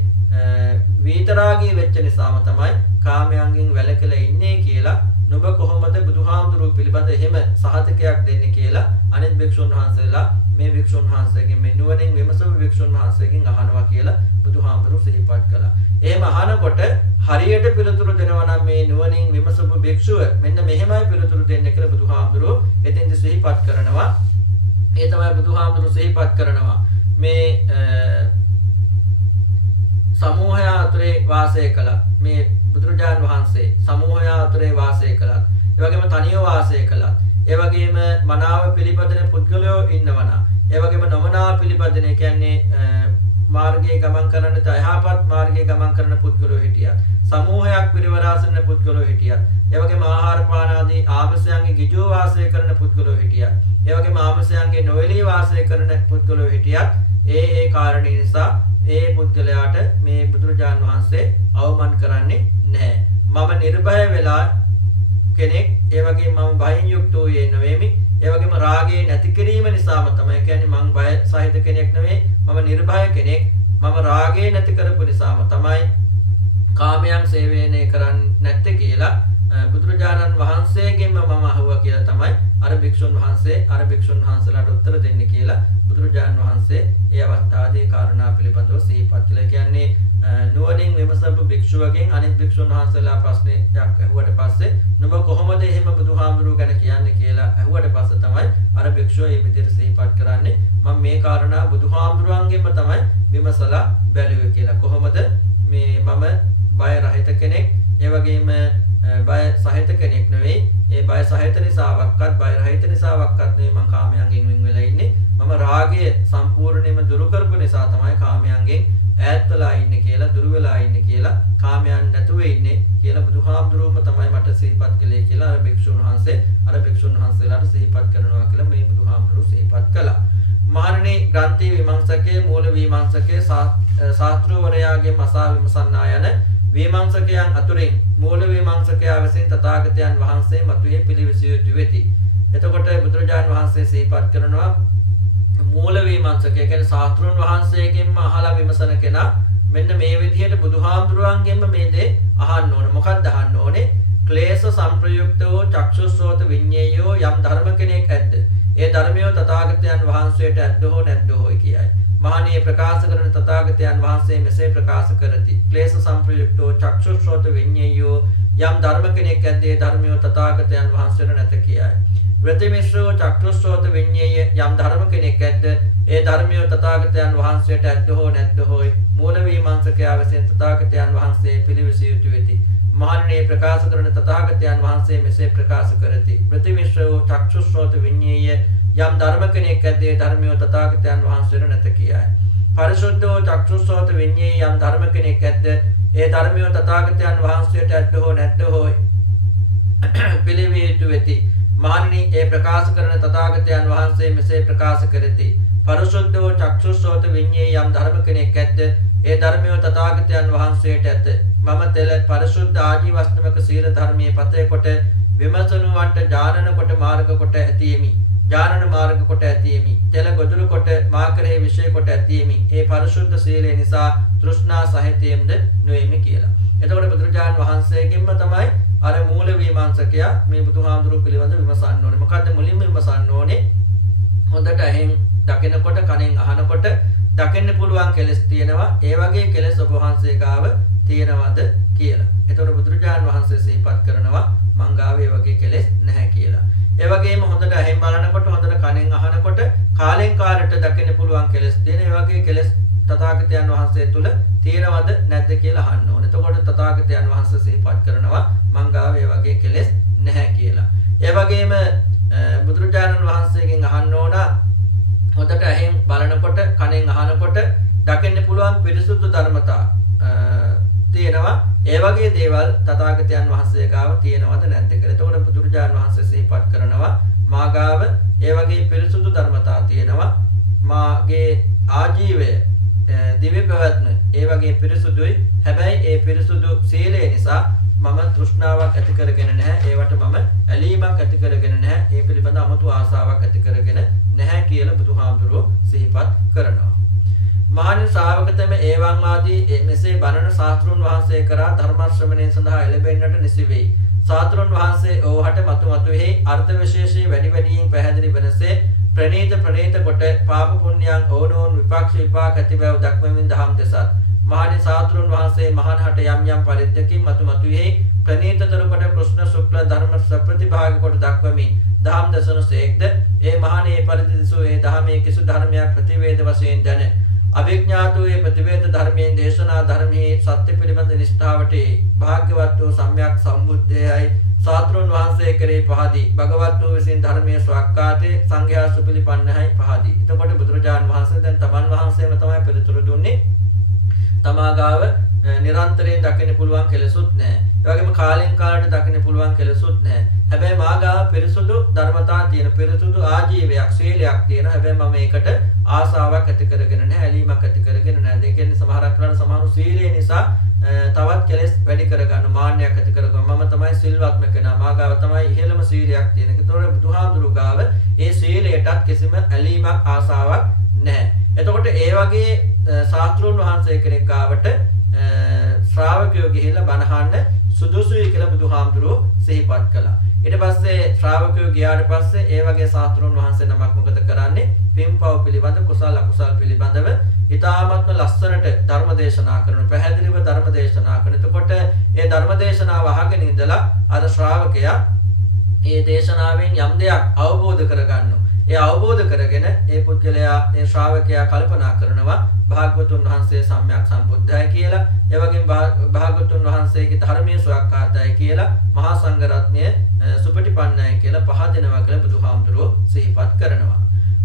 විතරාගී වෙච්ච නිසාම තමයි කාමයන්ගෙන් වැළකලා ඉන්නේ කියලා නුඹ කොහොමද බුදුහාමුදුරුවෝ පිළිබඳ එහෙම සහතිකයක් දෙන්නේ කියලා අනිත් භික්ෂුන් වහන්සේලා මේ භික්ෂුන් වහන්සේගෙන් මේ නුවණින් විමසපු භික්ෂුන් වහන්සේගෙන් අහනවා කියලා බුදුහාමුදුරුවෝ සිහිපත් කළා. එහෙම අහනකොට හරියට පිළිතුරු දෙනවා නම් මේ නුවණින් විමසපු භික්ෂුව මෙන්න මෙහෙමයි පිළිතුරු දෙන්නේ කියලා බුදුහාමුදුරුවෝ එතෙන්ද සිහිපත් කරනවා. ඒ තමයි බුදුහාමුදුරුවෝ සිහිපත් කරනවා මේ සමූහය අතරේ වාසය කළා. මේ බුදුරජාණන් වහන්සේ සමූහය අතරේ වාසය කළා. ඒ වගේම තනියව වාසය කළා. ඒ වගේම මනාව පිළිපදින පුද්ගලයෝ ඉන්නවනා. ඒ වගේම නොමනාව පිළිපදින කියන්නේ මාර්ගයේ ගමන් කරන යහපත් මාර්ගයේ ගමන් කරන පුද්ගලයෝ හිටියා. සමූහයක් පිරිවරාසන පුද්ගලයෝ හිටියා. ඒ වගේම ආහාර පාන ආදී ආමසයන්ගේ ගිජෝ වාසය කරන පුද්ගලයෝ හිටියා. ඒ වගේම ආමසයන්ගේ නොඑළී වාසය කරන පුද්ගලයෝ හිටියා. ඒ කාරණේ නිසා ඒ පුද්ගලයාට මේ බුදුරජාන් වහන්සේ අවමන් කරන්නේ නැහැ. මම නිර්භය වෙලා කෙනෙක් ඒ වගේම මම භයෙන් යුක්ත වූයේ නෙවෙමි. ඒ වගේම රාගය නැති කිරීම නිසාම තමයි කියන්නේ මම බය සහිත කෙනෙක් නෙවෙයි. මම නිර්භය කෙනෙක්. මම රාගය නැති කරපු නිසාම තමයි කාමයන් සේවනය කරන්නේ නැත්තේ කියලා බුදුරජාණන් වහන්සේගෙන්ම මම අහුවා කියලා තමයි අර භික්ෂුන් වහන්සේලාට උත්තර දෙන්න කියලා බුදුරජාණන් වහන්සේ ඒ අවස්ථාවේ කාරණා පිළිබඳව සිහිපත් කළා. කියන්නේ නුවණින් විමසපු භික්ෂුවගෙන් අනිත් භික්ෂුන් වහන්සේලා ප්‍රශ්නයක් අහුවට පස්සේ නුඹ කොහොමද එහෙම බුදුහාමුදුරුවෝ ගැන කියන්නේ කියලා අහුවට පස්සේ තමයි අර භික්ෂුව මේ විදිහට සිහිපත් කරන්නේ මම මේ කාරණා බුදුහාමුදුරුවන්ගෙන්ම තමයි විමසලා බැලුවේ කියලා. කොහොමද මේ මම බය රහිත කෙනෙක් ඒ වගේම බය සහිත කෙනෙක් නෙවෙයි. ඒ බය සහිත නිසාවක්වත් බය රහිත නිසාවක්වත් නෙවෙයි මම කාමයන්ගෙන් වෙන් වෙලා ඉන්නේ. මම රාගය සම්පූර්ණයෙන්ම දුරු කරපු නිසා තමයි කාමයන්ගෙන් ඈත් වෙලා ඉන්නේ කියලා දුරු වෙලා ඉන්නේ කියලා කාමයන් නැතුව ඉන්නේ කියලා බුදුහාමුදුරුවෝම තමයි මට සිහිපත් කළේ කියලා අර භික්ෂුන් වහන්සේලාට සිහිපත් කරනවා කියලා මේ බුදුහාමුදුරුවෝ සිහිපත් කළා. මහණෙනි ග්‍රන්ථි විමර්ශකයේ මූල විමර්ශකයේ ශාස්ත්‍රවරයාගේ මසා විමසන්නා යන විමර්ශකයන් අතුරින් මූල විමර්ශකයා විසින් තථාගතයන් වහන්සේ මතුවේ පිළිවිසිය යුතු වෙති. එතකොට බුදුරජාණන් වහන්සේ සිහිපත් කරනවා මූල විමර්ශකය කියන්නේ ශාස්ත්‍රඥ වහන්සේගෙන්ම අහලා විමසන කෙනා මෙන්න මේ විදිහට බුදුහාමුදුරුවන්ගෙන්ම මේ දේ අහන්න ඕනේ. මොකක්ද අහන්න ඕනේ? ක්ලේශ සංප්‍රයුක්තෝ චක්ෂුස්සෝත විඤ්ඤේයෝ යම් ධර්ම කෙනෙක් ඇද්ද? ඒ ධර්මය තථාගතයන් වහන්සේට ඇද්ද හෝ නැද්ද හොයි කියයි. මහණේ ප්‍රකාශ කරන තථාගතයන් වහන්සේ මෙසේ ප්‍රකාශ කරති. ක්ලේශ සංප්‍රයුක්තෝ චක්ෂුස්සෝත විඤ්ඤේයෝ යම් ධර්ම කෙනෙක් ඇද්ද? ඒ ධර්මය තථාගතයන් වහන්සේට නැත කියයි. ව්‍රතමිශ්‍රෝ චක්‍රස්සෝත විඤ්ඤේය යම් ධර්ම කෙනෙක් ඇද්ද? ඒ ධර්මය තථාගතයන් වහන්සේට ඇද්ද හෝ නැද්ද හොයි මූල විමර්ශකයා විසින් තථාගතයන් වහන්සේ පිළිවිසිය යුතු වෙති. මහණෙනි ප්‍රකාශ කරන තථාගතයන් වහන්සේ මෙසේ ප්‍රකාශ කරති. ව්‍රතමිශ්‍රෝ චක්‍රස්සෝත විඤ්ඤේය යම් ධර්ම කෙනෙක් ඇද්ද? ඒ ධර්මය තථාගතයන් වහන්සේට නැත කියයි. පරිසුද්ධෝ චක්‍රස්සෝත විඤ්ඤේය යම් ධර්ම කෙනෙක් ඇද්ද? ඒ ධර්මය තථාගතයන් වහන්සේට ඇද්ද හෝ නැද්ද හොයි පිළිවිසිය යුතු වෙති. මහණෙනි ඒ ප්‍රකාශ කරන තථාගතයන් වහන්සේ මෙසේ ප්‍රකාශ කරති. පරිසුද්ධෝ චක්ෂුස්සෝත විඤ්ඤේ යම් ධර්ම කෙනෙක් ඇද්ද? ඒ ධර්මය තථාගතයන් වහන්සේට ඇත. මම තෙල පරිසුද්ධ ආජීවස්තමක සීල ධර්මයේ පතේ කොට විමසනුවන්ට ඥානන කොට මාර්ග කොට ඇතියෙමි. ඥානන මාර්ග කොට ඇතියෙමි. තෙල ගොදුරු කොට මා කෙරෙහි විශේෂ කොට ඇතියෙමි. ඒ පරිසුද්ධ සීලය නිසා තෘෂ්ණා සහිතයෙන්ද නොෙමි කියලා. එතකොට බුදුරජාණන් වහන්සේගෙන්ම තමයි අර මූල විමර්ශකයා මේ බුදුහාමුදුරුවෝ පිළිබඳ විමසන්න ඕනේ. මොකද්ද මුලින්ම විමසන්න ඕනේ? හොඳට ඇහෙන් දකිනකොට කනෙන් අහනකොට දකින්න පුළුවන් කෙලෙස් තියෙනවා. ඒ වගේ කෙලෙස් ඔබ වහන්සේ ගාව තියෙනවද කියලා. එතකොට බුදුරජාණන් වහන්සේ සිහිපත් කරනවා මං ගාව ඒ වගේ කෙලෙස් නැහැ කියලා. ඒ වගේම හොඳට ඇහෙන් බලනකොට හොඳට කනෙන් අහනකොට කාලෙන් කාලට දකින්න පුළුවන් කෙලෙස් තියෙන. ඒ වගේ කෙලෙස් තථාගතයන් වහන්සේ තුල තියෙනවද නැද්ද කියලා අහන්න ඕනේ. එතකොට තථාගතයන් වහන්සේ සිහිපත් කරනවා මං ගාව ඒ වගේ කෙලෙස් නැහැ කියලා. ඒ වගේම බුදුරජාණන් වහන්සේගෙන් අහන්න ඕන හොඳට ඇහෙන් බලනකොට කනෙන් අහනකොට දකින්න පුළුවන් පිරිසුදු ධර්මතා තියෙනවා. ඒ වගේ දේවල් තථාගතයන් වහන්සේ ගාව තියෙනවද නැද්ද කියලා. එතකොට බුදුරජාණන් වහන්සේ සිහිපත් කරනවා මා ගාව ඒ වගේ පිරිසුදු ධර්මතා තියෙනවා. මාගේ ආජීවය දිව්‍ය පැවැත්ම ඒ වගේ පිරිසුදුයි. හැබැයි ඒ පිරිසුදු සීලය නිසා මම තෘෂ්ණාවක් ඇති කරගෙන නැහැ. ඒවට මම ඇලීමක් ඇති කරගෙන නැහැ. ඒ පිළිබඳ 아무තු ආසාවක් ඇති කරගෙන නැහැ කියලා බුදුහාමුදුරුවෝ සිහිපත් කරනවා. මහණෙනි ශ්‍රාවකතම ඒවං ආදී මෙසේ බණන ශාස්ත්‍රුන් වහන්සේ කරා ධර්ම ශ්‍රවණය සඳහා එළඹෙන්නට නිසි වෙයි. ශාස්ත්‍රුන් වහන්සේ ඕහට මතුමතුෙහි අර්ථ විශේෂී වැඩි වැඩියෙන් පැහැදිලි වෙනසේ ප්‍රණීත කොට පාප පුණ්‍යයන් ඕනෝන් විපක්ෂ විපාක ඇති බව දක්වමින් දහම් දෙසත්. මහණෙනි ශාස්ත්‍රුන් වහන්සේ මහානහට යම් යම් පරිද්දකින් මතුමතුෙහි ප්‍රණීතතර කොට කෘෂ්ණ ශුක්ල ධර්ම සප්‍රතිභාග කොට දක්වමින් දහම් දසන සේක්ද ඒ මහණේ පරිදි දසෝ ඒ දහමේ කිසු ධර්මයක් ප්‍රතිවේද වශයෙන් දැන අභිඥාතෝ ඒ ප්‍රතිවේද ධර්මයෙන් දේශනා ධර්මයේ සත්‍ය පිළිබඳ නිෂ්ඨාවට භාග්‍යවත් වූ සම්්‍යක් සම්බුද්ධයයි ශාස්ත්‍රුන් වහන්සේ කෙරෙහි පහදී භගවත් වූ විසින් ධර්මයේ ස්වක්කාතේ සංඝයා සුපිලිපන්නයි පහදී. එතකොට බුදුරජාණන් වහන්සේ දැන් තමන් වහන්සේම තමයි පිළිතුරු දුන්නේ. තමා ගාව නිරන්තරයෙන් දකින්න පුළුවන් කෙලෙසුත් නැහැ. ඒ වගේම කාලෙන් කාලට දකින්න පුළුවන් කෙලෙසුත් නැහැ. හැබැයි මා ගාව පිරිසුදු ධර්මතා තියෙන පිරිසුදු ආජීවයක් සීලයක් තියෙන. හැබැයි මම මේකට ආසාවක් ඇති කරගෙන නැහැ. ඇලීමක් ඇති කරගෙන නැහැ. ඒ කියන්නේ සමහරක් වෙලාවට සමහරු සීලය නිසා තවත් කෙලෙස් වැඩි කරගන්න මාන්නයක් ඇති කරගන්න. මම තමයි සිල්වත්ම කෙනා. මා ගාව තමයි ඉහළම සීලයක් තියෙන. ඒතකොට බුදුහාමුදුරුවෝ ගාව ඒ සීලයටත් කිසිම ඇලීමක් ආසාවක් නැහැ. එතකොට ඒ වගේ ශාස්ත්‍රඥ වහන්සේ කෙනෙක් ගාවට ශ්‍රාවකයෝ ගිහිල්ලා බණ අහන්න සුදුසුයි කියලා බුදුහාමුදුරුවෝ සිහිපත් කළා. ඊට පස්සේ ශ්‍රාවකයෝ ගියාට පස්සේ ඒ වගේ ශාස්ත්‍රඥ වහන්සේ නමක් මොකද කරන්නේ? පින්පව් පිළිබඳ කුසල අකුසල පිළිබඳව ඊ타ත්ම ලස්සනට ධර්ම දේශනා කරන පැහැදිලිව ධර්ම දේශනා කරන. එතකොට ඒ ධර්ම දේශනාව අහගෙන ඉඳලා අර ශ්‍රාවකයා ඒ දේශනාවෙන් යම් දෙයක් අවබෝධ කරගන්නවා. ඒ අවබෝධ කරගෙන ඒ පුද්ගලයා ඒ ශ්‍රාවකයා කල්පනා කරනවා භාග්‍යවතුන් වහන්සේ සම්්‍යක් සම්බුද්ධයි කියලා. ඒ වගේම භාග්‍යවතුන් වහන්සේගේ ධර්මයේ සුවක්කාතයි කියලා, මහා සංඝ රත්නය සුපටිපන්නයි කියලා පහදෙනවා කියලා බුදුහාමුදුරුවෝ සිහිපත් කරනවා.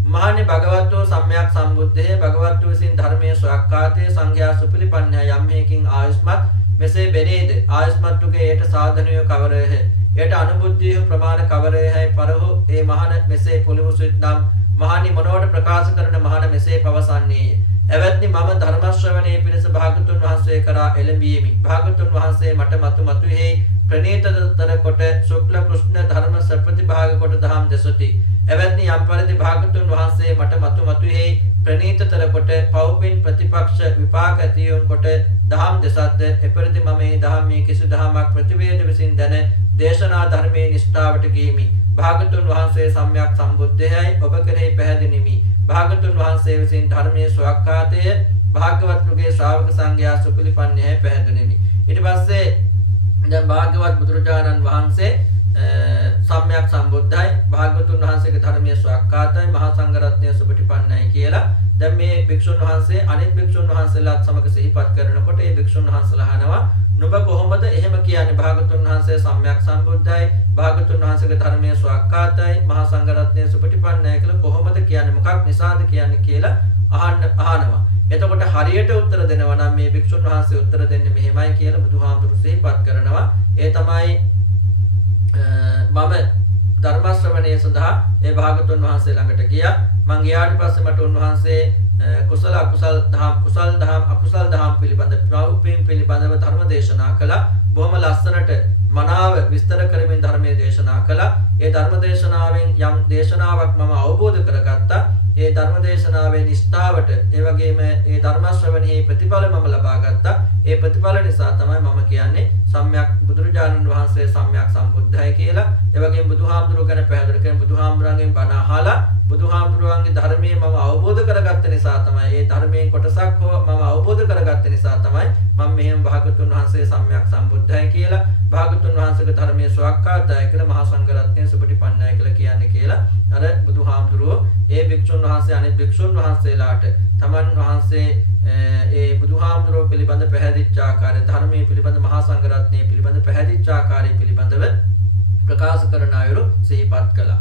මහණේ භගවතෝ සම්්‍යක් සම්බුද්ධේ භගවතු විසින් ධර්මයේ සුවක්කාතේ සංඝයා සුපටිපන්නය යම් හේකින් ආයුෂ්මත් මෙසේ බෙනේද ආයුෂ්මත්තුගේ යට සාධනය කවරේහ යට අනුබුද්ධිය ප්‍රමාණ කවරේහයි පරහු ඒ මහණ මෙසේ පොළොවසුත් නම් මහණි මොනවට ප්‍රකාශ කරන මහණ මෙසේ පවසන්නේය. එවත්නි මම ධර්ම ශ්‍රවණයේ පිණිස භාගතුන් වහන්සේ කරා එළඹීමි. භාගතුන් වහන්සේ මට මතුමතුෙහි ප්‍රණීතතර කොට ශුක්ල කෘෂ්ණ ධර්ම සප්‍රතිභාග කොට දහම් දෙසති. එවත්නි යම් පරිදි භාගතුන් වහන්සේ මට මතුමතුෙහි ප්‍රණීතතර කොට පෞපින් ප්‍රතිපක්ෂ විපාක ඇතියොන් කොට දහම් දෙසද්ද එපරිදි මම මේ ධම්මේ කිසි දහමක් ප්‍රතිවේද විසින් දැන දේශනා ධර්මයේ නිෂ්ඨාවට ගියමි. භාගතුන් වහන්සේ සම්්‍යක් සම්බුද්ධයයි ඔබ කෙරෙහි පැහැදිලිමි. භාගතුන් වහන්සේ විසින් ධර්මයේ ස්වකහාතය භාග්‍යවත්තුගේ ශ්‍රාවක සංඝයා සුපිලිපන්නේයි පැහැදිලිමි. ඊට පස්සේ දැන් භාග්‍යවත් බුදුරජාණන් වහන්සේ සම්්‍යක් සම්බුද්ධයි භාග්‍යවතුන් වහන්සේගේ ධර්මයේ ස්වකහාතයි මහා සංඝ රත්නය සුපටිපන්නයි කියලා දැන් මේ භික්ෂුන් වහන්සේ අනිත් භික්ෂුන් වහන්සේලාත් සමග සිහිපත් කරනකොට ඒ භික්ෂුන් වහන්සේලා අහනවා නුඹ කොහොමද එහෙම කියන්නේ? භාගතුන් වහන්සේ සම්්‍යක් සම්බුද්ධයි භාගතුන් වහන්සේගේ ධර්මයේ ස්වකහාතයි මහා සංඝ රත්නය සුපටිපන්නයි කියලා කොහොමද කියන්නේ? මොකක් නිසාද කියන්නේ කියලා අහනවා. එතකොට හරියට උත්තර දෙනවා නම් මේ භික්ෂුන් වහන්සේ උත්තර දෙන්නේ මෙහෙමයි කියලා බුදුහාමුදුරු සිහිපත් කරනවා. ඒ තමයි මම ධර්ම ශ්‍රවණය සඳහා ඒ භාගතුන් වහන්සේ ළඟට ගියා. මං ගියාට පස්සේ මට උන්වහන්සේ කුසල අකුසල දහම් කුසල දහම් අකුසල දහම් පිළිබඳ ප්‍රවෘත්තින් පිළිබඳව ධර්ම දේශනා කළා. බොහොම ලස්සනට මනාව විස්තර කරමින් ධර්මයේ දේශනා කළා. ඒ ධර්ම දේශනාවෙන් යම් දේශනාවක් මම අවබෝධ කරගත්තා. ඒ ධර්ම දේශනාවේ නිෂ්ඨාවට ඒ වගේම ඒ ධර්ම ශ්‍රවණයේ ප්‍රතිඵල මම ලබා ගත්තා. ඒ ප්‍රතිඵල නිසා තමයි මම කියන්නේ සම්්‍යක් බුදුරජාණන් වහන්සේ සම්්‍යක් සම්බුද්ධයි කියලා. ඒ වගේම බුදුහාමුදුරුවෝ ගැන පැහැදිලි කරන බුදුහාමුදුරන්ගෙන් බණ අහලා බුදුහාමුදුරුවන්ගේ ධර්මයේ මම අවබෝධ කරගත්ත නිසා තමයි ඒ ධර්මයේ කොටසක් හෝ මම අවබෝධ කරගත්ත නිසා තමයි මම මෙහෙම භාගතුන් වහන්සේ සම්්‍යක් සම්බුද්ධයි කියලා භාගතුන් වහන්සේගේ ධර්මයේ ස්වකහාතයි කියලා මහා සංඝ රත්නය සුපටිපන්නයි කියලා කියන්නේ කියලා අර බුදුහාමුදුරුවෝ ඒ භික්ෂුන් වහන්සේ අනිත් භික්ෂුන් වහන්සේලාට තමන් වහන්සේ ඒ බුදුහාමුදුරුවෝ පිළිබඳ පැහැදිච්ච ආකාරය ධර්මයේ පිළිබඳ මහා සංඝ රත්නයේ පිළිබඳ පැහැදිච්ච ආකාරය පිළිබඳව ප්‍රකාශ කරන අයුරු සිහිපත් කළා.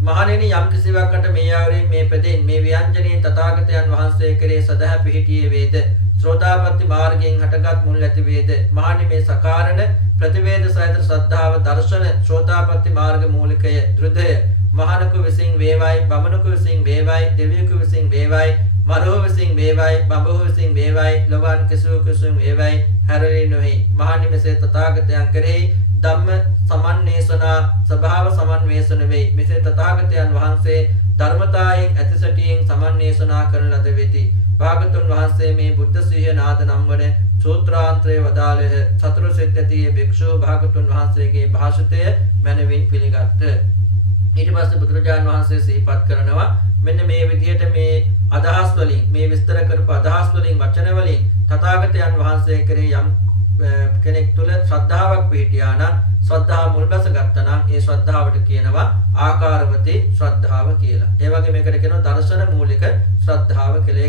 මහණෙනි යම් කිසිවකට මේ ආවරයෙන් මේ පදෙන් මේ ව්‍යංජනයෙන් තථාගතයන් වහන්සේ කෙරේ සදහ පිහිටියේ වේද ශ්‍රෝතාපට්ටි මාර්ගයෙන් හටගත් මුල් ඇති වේද මහණෙනි මේ සකාරණ ප්‍රතිවේද සහිත ශ්‍රද්ධාව දර්ශන ශ්‍රෝතාපට්ටි මාර්ග මූලිකය දෘදය මහණකු විසින් වේවයි බමණකු විසින් වේවයි දෙවියෙකු විසින් වේවයි මරෝ විසින් වේවයි බඹහු විසින් වේවයි ලවන් කිසු කිසුම් වේවයි හැරෙන්නේ නොහි. මහණෙනි මෙසේ තථාගතයන් කෙරෙහි ධම්ම සමන්වේෂනා ස්වභාව සමන්වේෂණ වේ. මෙසේ තථාගතයන් වහන්සේ ධර්මතාවයෙන් ඇතිසටියෙන් සමන්වේෂණා කරන ලද වෙති. භාගතුන් වහන්සේ මේ බුද්ධ සිහිය නාද නම් වන සූත්‍රාන්තරයේ වදාළේ සතර සිත් ඇති භික්ෂුව භාගතුන් වහන්සේගේ භාෂිතය මනවින් පිළිගත්. ඊට පස්සේ බුදුරජාණන් වහන්සේ සිහිපත් කරනවා මෙන්න මේ විදිහට මේ අදහස් වලින් මේ විස්තර කරපු අදහස් වලින් වචන වලින් තථාගතයන් වහන්සේ කෙරෙහි යම් කෙනෙක් තුළ ශ්‍රද්ධාවක් පිහිටියා නම් ශ්‍රද්ධාව මුල්බැස ගත්තා නම් ඒ ශ්‍රද්ධාවට කියනවා ආකාරවතී ශ්‍රද්ධාව කියලා. ඒ වගේ මේකට කියනවා දර්ශන මූලික ශ්‍රද්ධාව කියලා.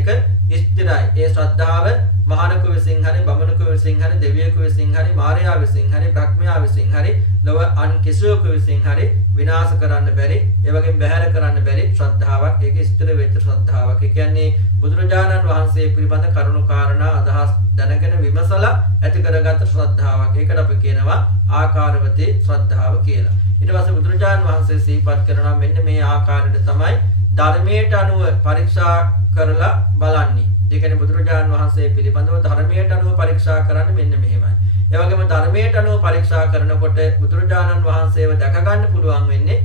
ඒක ස්ථිරයි. ඒ ශ්‍රද්ධාව මහානකු විසින් හරි බමනකු විසින් හරි දෙවියෙකු විසින් හරි මාර්යා විසින් හරි බ්‍රහ්මයා විසින් හරි ලොව අන් කිසිවෙකු විසින් හරි විනාශ කරන්න බැරි ඒ වගේම බැහැර කරන්න බැරි ශ්‍රද්ධාවක්. ඒක ස්ථිර වෙච්ච ශ්‍රද්ධාවක්. ඒ කියන්නේ බුදුරජාණන් වහන්සේ පිළිබඳ කරුණු කාරණා අදහස් දැනගෙන විමසලා ඇති කරගත් ශ්‍රද්ධාවක්. ඒකට අපි කියනවා ආකාරවතී ශ්‍රද්ධාව කියලා. ඊට පස්සේ බුදුරජාණන් වහන්සේ සිහිපත් කරනවා මෙන්න මේ ආකාරයට තමයි ධර්මයට අනුව පරීක්ෂා කරලා බලන්නේ. ඒ කියන්නේ බුදුරජාණන් වහන්සේ පිළිබඳව ධර්මයට අනුව පරීක්ෂා කරන්න මෙන්න මෙහෙමයි. ඒ වගේම ධර්මයට අනුව පරීක්ෂා කරනකොට බුදුරජාණන් වහන්සේව දැක ගන්න පුළුවන් වෙන්නේ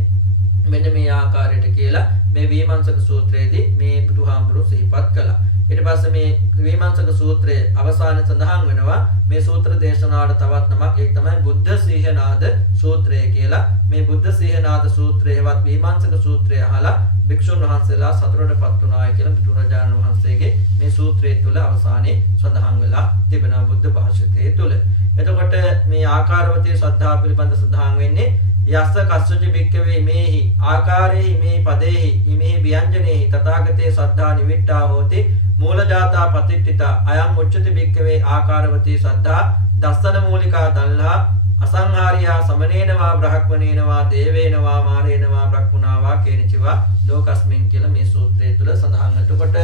මෙන්න මේ ආකාරයට කියලා මේ විමර්ශක සූත්‍රයේදී මේ බුදුහාමුදුරුවෝ සිහිපත් කළා. ඊට පස්සේ මේ විමර්ශක සූත්‍රයේ අවසානයේ සඳහන් වෙනවා මේ සූත්‍ර දේශනාවට තවත් නමක් ඒක තමයි බුද්ධ සීහනාද සූත්‍රය කියලා. මේ බුද්ධ සීහනාද සූත්‍රයේවත් විමර්ශක සූත්‍රය අහලා භික්ෂුන් වහන්සේලා සතුටටපත් වුණායි කියලා බුදුරජාණන් වහන්සේගේ මේ සූත්‍රය තුළ අවසානයේ සඳහන් වෙලා තිබෙනවා බුද්ධ භාෂිතයේ තුළ. එතකොට මේ ආකාරවතී ශ්‍රද්ධාව පිළිබඳ සඳහන් වෙන්නේ යස්ස කස්සච භික්ඛවේ මේහි ආකාරේහි මේ පදේහි ඉමෙහි ව්‍යංජනේහි තථාගතේ ශ්‍රද්ධා නිවිට්ඨා හෝති මූලජාතා පතිට්ඨිතා අයං උච්චති භික්ඛවේ ආකාරවතී ශ්‍රද්ධා දස්සන මූලිකා දල්හා අසංහාරියා සමනේනවා බ්‍රහ්මණේනවා දේවේනවා මාරේනවා බ්‍රහ්මුණාවා කේනචිවා ලෝකස්මින් කියලා මේ සූත්‍රය තුළ සඳහන්. එතකොට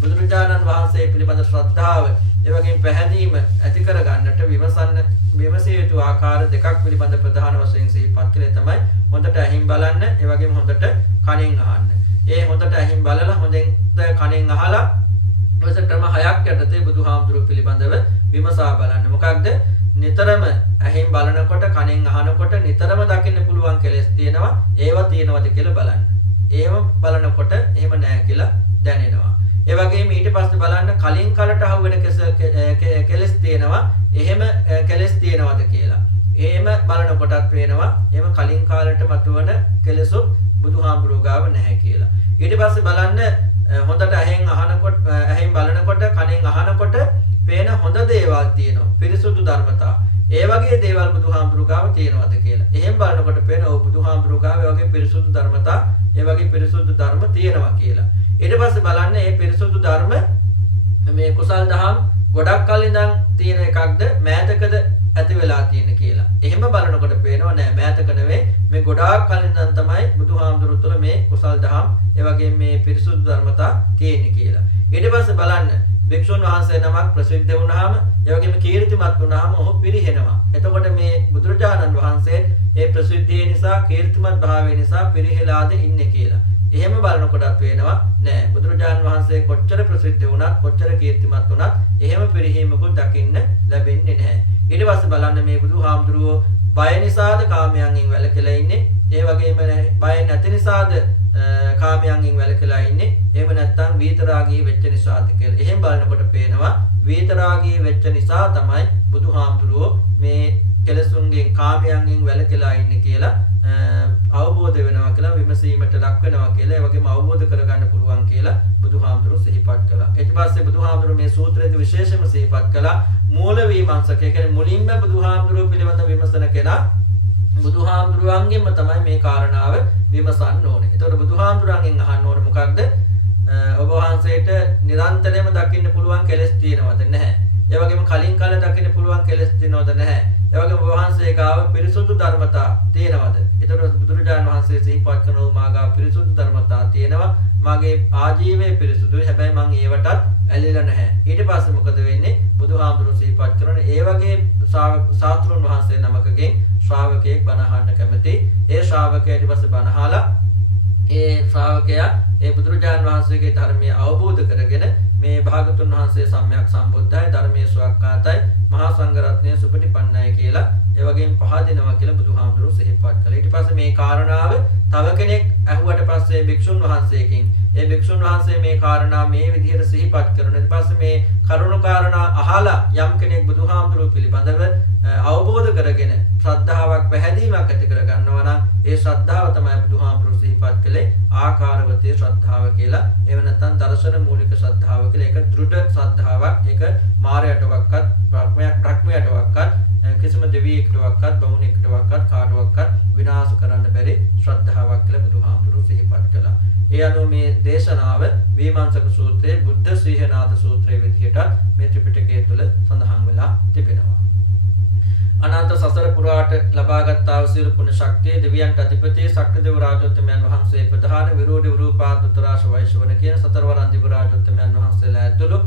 බුදුරජාණන් වහන්සේ පිළිබඳ ශ්‍රද්ධාව ඒ වගේම පැහැදීම ඇති කර ගන්නට විමසිය යුතු ආකාර දෙකක් පිළිබඳ ප්‍රධාන වශයෙන් සිහිපත් කළේ තමයි හොඳට ඇහින් බලන්න ඒ වගේම හොඳට කනෙන් අහන්න. ඒ හොඳට ඇහින් බලලා හොඳින් කනෙන් අහලා ඔය ක්‍රම හයක් යටතේ බුදුහාමුදුරුවෝ පිළිබඳව විමසා බලන්න. මොකක්ද? නිතරම ඇහින් බලනකොට කනෙන් අහනකොට නිතරම දකින්න පුළුවන් කෙලෙස් තියෙනවා. ඒවා තියෙනවද කියලා බලන්න. ඒව බලනකොට එහෙම නැහැ කියලා දැනෙනවා. ඒ වගේම ඊට පස්සේ බලන්න කලින් කලට අහුවෙන කෙලෙස් තියෙනවා. එහෙම කෙලෙස් තියෙනවද කියලා. එහෙම බලනකොටත් පේනවා එහෙම කලින් කාලයට මතුවන කෙලෙසුත් බුදුහාමුදුරුවෝ ගාව නැහැ කියලා. ඊට පස්සේ බලන්න හොඳට ඇහෙන් අහනකොට ඇහෙන් බලනකොට කනෙන් අහනකොට පේන හොඳ දේවල් තියෙනවා. පිරිසුදු ධර්මතා. ඒ වගේ දේවල් බුදුහාමුදුරුවෝ ගාව තියෙනවද කියලා. එහෙම බලනකොට පේන ඔව් බුදුහාමුදුරුවෝ ගාව ඒ වගේ පිරිසුදු ධර්මතා, ඒ වගේ පිරිසුදු ධර්ම තියෙනවා කියලා. ඊට පස්සේ බලන්න මේ පිරිසුදු ධර්ම මේ කුසල් දහම් ගොඩක් කල් ඉඳන් තියෙන එකක්ද මෑතකද ඇති වෙලා තියෙන කියලා. එහෙම බලනකොට පේනවා නෑ මෑතක නෙවෙයි මේ ගොඩාක් කල් ඉඳන් තමයි බුදුහාමුදුරුවෝ තුළ මේ කුසල් දහම් ඒ වගේම මේ පිරිසුදු ධර්මතා තියෙන්නේ කියලා. ඊට පස්සේ බලන්න භික්ෂුන් වහන්සේ නමක් ප්‍රසිද්ධ වුණාම ඒ වගේම කීර්තිමත් වුණාම ඔහු පිරිහෙනවා. එතකොට මේ බුදුරජාණන් වහන්සේ ඒ ප්‍රසිද්ධිය නිසා කීර්තිමත් භාවය නිසා පිරිහෙලාද ඉන්නේ කියලා. එහෙම බලනකොටත් පේනවා නෑ බුදුරජාණන් වහන්සේ කොච්චර ප්‍රසිද්ධ වුණත් කොච්චර කීර්තිමත් වුණත් එහෙම පිරිහීමකුත් දකින්න ලැබෙන්නේ නැහැ. ඊට පස්සේ බලන්න මේ බුදුහාමුදුරුවෝ බය නිසාද කාමයන්ගෙන් වැළකීලා ඉන්නේ. ඒ වගේම බය නැති නිසාද කාමයන්ගෙන් වැළකීලා ඉන්නේ. එහෙම නැත්නම් විතරාගී වෙච්ච නිසාද කියලා. එහෙම බලනකොට පේනවා විතරාගී වෙච්ච නිසා තමයි බුදුහාමුදුරුවෝ මේ කෙලසුන්ගෙන් කාමයන්ගෙන් වැළකීලා ඉන්නේ කියලා අවබෝධ වෙනවා කියලා විමසීමට ලක් වෙනවා කියලා ඒ වගේම අවබෝධ කරගන්න පුළුවන් කියලා බුදුහාමුදුරුවෝ සිහිපත් කළා. ඊට පස්සේ බුදුහාමුදුරුවෝ මේ සූත්‍රයේදී විශේෂයෙන්ම සිහිපත් කළා මූල විමර්ශක. ඒ කියන්නේ මුලින්ම බුදුහාමුදුරුවෝ පිළිබඳ විමසන කෙනා බුදුහාමුදුරුවන්ගෙන්ම තමයි මේ කාරණාව විමසන්න ඕනේ. ඒතකොට බුදුහාමුදුරුවන්ගෙන් අහන්න ඕනේ මොකක්ද? ඔබ වහන්සේට නිරන්තරයෙන්ම දකින්න පුළුවන් කෙලෙස් තියෙනවද නැහැ? ඒ වගේම කලින් කාලේ දකින්න පුළුවන් කෙලෙස් තියෙනවද නැහැ? ඒ වගේම ඔබ වහන්සේ ගාව පිරිසුදු ධර්මතා තියෙනවද? ඒතකොට බුදුරජාණන් වහන්සේ සිහිපත් කරනවා මා ගාව පිරිසුදු ධර්මතා තියෙනවා. මාගේ ආජීවයේ පිරිසුදුයි. හැබැයි මං ඒවටත් ඇලිලා නැහැ. ඊට පස්සේ මොකද වෙන්නේ? බුදුහාමුදුරුවෝ සිහිපත් කරන්නේ ඒ වගේ ශාස්ත්‍රඥ වහන්සේ නමකගෙන් ශ්‍රාවකයෙක් බණ අහන්න කැමති. ඒ ශ්‍රාවකයා ඊට පස්සේ බණ අහලා ඒ ශ්‍රාවකයා ඒ බුදුරජාණන් වහන්සේගේ ධර්මය අවබෝධ කරගෙන මේ භාගතුන් වහන්සේ සම්්‍යක් සම්බුද්ධයි ධර්මයේ ස්වකහාතයි මහා සංඝ රත්නය සුපටිපන්නයි කියලා ඒ වගේම පහදිනවා කියලා බුදුහාමුදුරුවෝ සිහිපත් කළා. ඊට පස්සේ මේ කාරණාව තව කෙනෙක් අහුවට පස්සේ භික්ෂුන් වහන්සේකින් ඒ භික්ෂුන් වහන්සේ මේ කාරණා මේ විදිහට සිහිපත් කරන ඊට පස්සේ මේ කරුණු කාරණා අහලා යම් කෙනෙක් බුදුහාමුදුරුවෝ පිළිබඳව අවබෝධ කරගෙන ශ්‍රද්ධාවක් පැහැදීමක් ඇති කර ගන්නවා නම් ඒ ශ්‍රද්ධාව තමයි බුදුහාමුදුරුවෝ සිහිපත් කළේ ආකාරවතී ශ්‍රද්ධාව කියලා. එහෙම නැත්නම් දර්ශන මූලික ශ්‍රද්ධාව කියලා. ඒක දෘඪ ශ්‍රද්ධාවක්. ඒක මායයටවත් බ්‍රහ්මයටවත් කිසිම දෙවියෙකුටවත් බමුණෙකුටවත් කාටවත් විනාශ කරන්න බැරි ශ්‍රද්ධාවක් කියලා බුදුහාමුදුරුවෝ සිහිපත් කළා. ඒ අනුව මේ දේශනාව විමර්ශක සූත්‍රයේ බුද්ධ සීහනාද සූත්‍රයේ විදිහට මේ ත්‍රිපිටකය තුළ සඳහන් වෙලා තිබෙනවා. අනන්ත සසර පුරාට ලබාගත් ආශීර්වාද පුණ්‍ය ශක්තිය දෙවියන්ට අධිපති ශක්තිදේව රාජෝත්තමයන් වහන්සේ ප්‍රධාන විරෝධි විරූපාදුතරාශ වෛශ්වන කියන සතරවරන් දිව රාජෝත්තමයන් වහන්සේලා ඇතුළු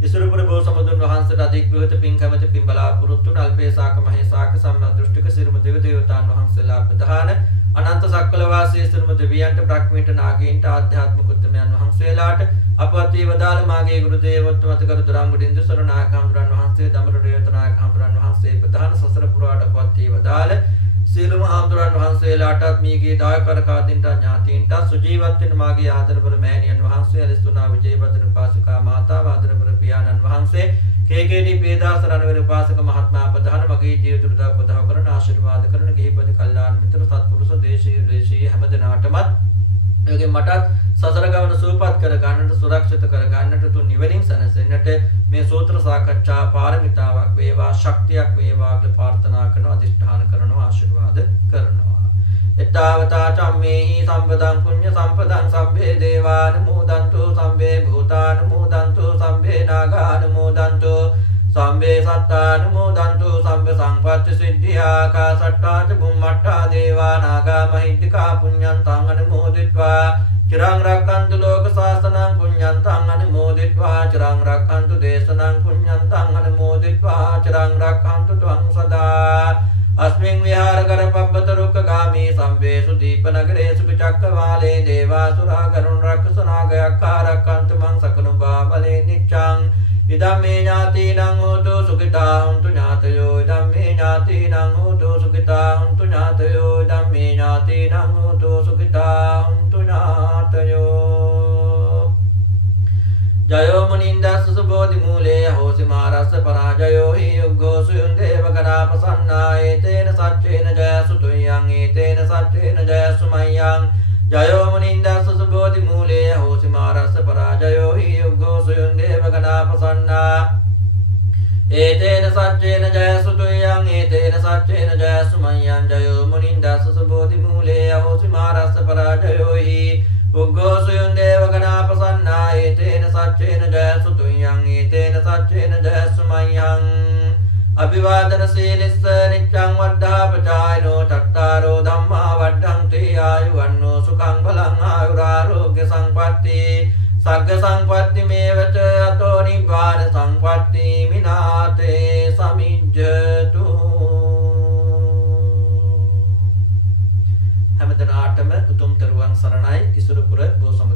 ඉසුරුපුර බෝ සමුදුන් වහන්සේට අධිග්‍රහිත පින් කැමැති පින් බලාපොරොත්තු අල්පේසාක මහේසාක සම්මාදෘෂ්ටික සිරුම දෙව දේවතාන් වහන්සේලා ප්‍රධාන අනන්ත සක්වල වාසී සිරුම දෙවියන්ට බ්‍රහ්මීන්ට නාගීන්ට ආධ්‍යාත්මික උත්තමයන් වහන්සේලාට අපවත්ී වදාළ මාගේ ගුරු දේවෝත්තම අතකරු දරංගුඩින්දු සරණායක හඳුරන් වහන්සේ දමර රේවතනායක හඳුරන් වහන්සේ ප්‍රධාන සසර පුරාට අපවත්ී වදාළ සියලුම හාමුදුරන් වහන්සේලාටත් මීගේ දායකරකාදීන්ට ඥාතීන්ට සුජීවත් වෙන මාගේ ආදරබර මෑණියන් වහන්සේ ඇලිස්තුනා විජේවර්ධන පාසිකා මාතාව ආදරබර පියාණන් වහන්සේ KKD පේදාස රණවීර උපාසක මහත්මයා ප්‍රධාන මගේ ජීවිත උදව් උපදව කරන ආශිර්වාද කරන ගිහිපති කල්යාණ මිත්‍ර සත්පුරුෂ දේශීය විදේශීය හැමදෙනාටමත් යෝගේ මටත් සසර ගමන සූපපත් කර ගන්නට සුරක්ෂිත කර ගන්නට තුන් නිවනින් සැනසෙන්නට මේ සූත්‍ර සාකච්ඡා පාරමිතාවක් වේවා ශක්තියක් වේවා කියලා ප්‍රාර්ථනා කරනවා අධිෂ්ඨාන කරනවා ආශිර්වාද කරනවා එතාවතා චම්මේහි සම්පදං පුඤ්ඤ සම්පදං සම්බේ දේවානුමෝදන්තු සම්බේ භූතානුමෝදන්තු සම්බේ නාගානුමෝදන්තු සම්බේ සත්තානුමෝදන්තු සම්බ සංපත්ති සිද්ධියා කාසට්ටා ච බුම්මට්ටා දේවා නාග මහිද්దికා පුඤ්ඤන්තං අනුමෝදිත්වා චිරං රක්ඛන්තු ලෝක සාසනං පුඤ්ඤන්තං අනුමෝදිත්වා චිරං රක්ඛන්තු දේශනං පුඤ්ඤන්තං අනුමෝදිත්වා චිරං රක්ඛන්තු ත්වං සදා अस्मिन् विहारकर पब्बतरुक्क गामी संवेषु दीपनगरेषु विचक्रवाले देवासुरा गरुण रक्षसनागयक्कारक्कन्तु मं सकनुभाबले निच्चां इदं मे ज्ञातीनां होतु सुखिता हन्तु ज्ञातयो इदं मे ज्ञातीनां होतु सुखिता हन्तु ज्ञातयो इदं मे ज्ञातीनां होतु सुखिता हन्तु ज्ञातयो जयो मुनिन्दस्य सुबोधि मूले होसि मारस्य पराजयो हि युग्घोषु युन्देवगणापसन्ना एतेन सच्चेन जयसु तुय्यं एतेन सच्चेन जयसु मह्यं जयो मुनिन्दस्य सुबोधि मूले होसि मारस्य पराजयो हि युग्घोषु युन्देवगणापसन्ना एतेन सच्चेन जयसु तुय्यं एतेन सच्चेन जयसु मह्यं जयो मुनिन्दस्य सुबोधि मूले होसि मारस्य पराजयो हि उग्घोषु युन्देवगणापसन्ना एतेन सच्चेन जयसु तुय्यं एतेन सच्चेन जयसु मह्यं अभिवादनशीलिस्स नित्यं वड्डापचायनो चत्तारो धम्मा वर्धन्ते आयुवन्नो सुखं बलं आयुरारोग्य संपत्ति सग्ग संपत्तिमेव च अतो निब्बाण संपत्ति मिनाते समिज्जतु හැමදෙනාටම උතුම් තෙරුවන් සරණයි ඉසුරුපුර බෝසම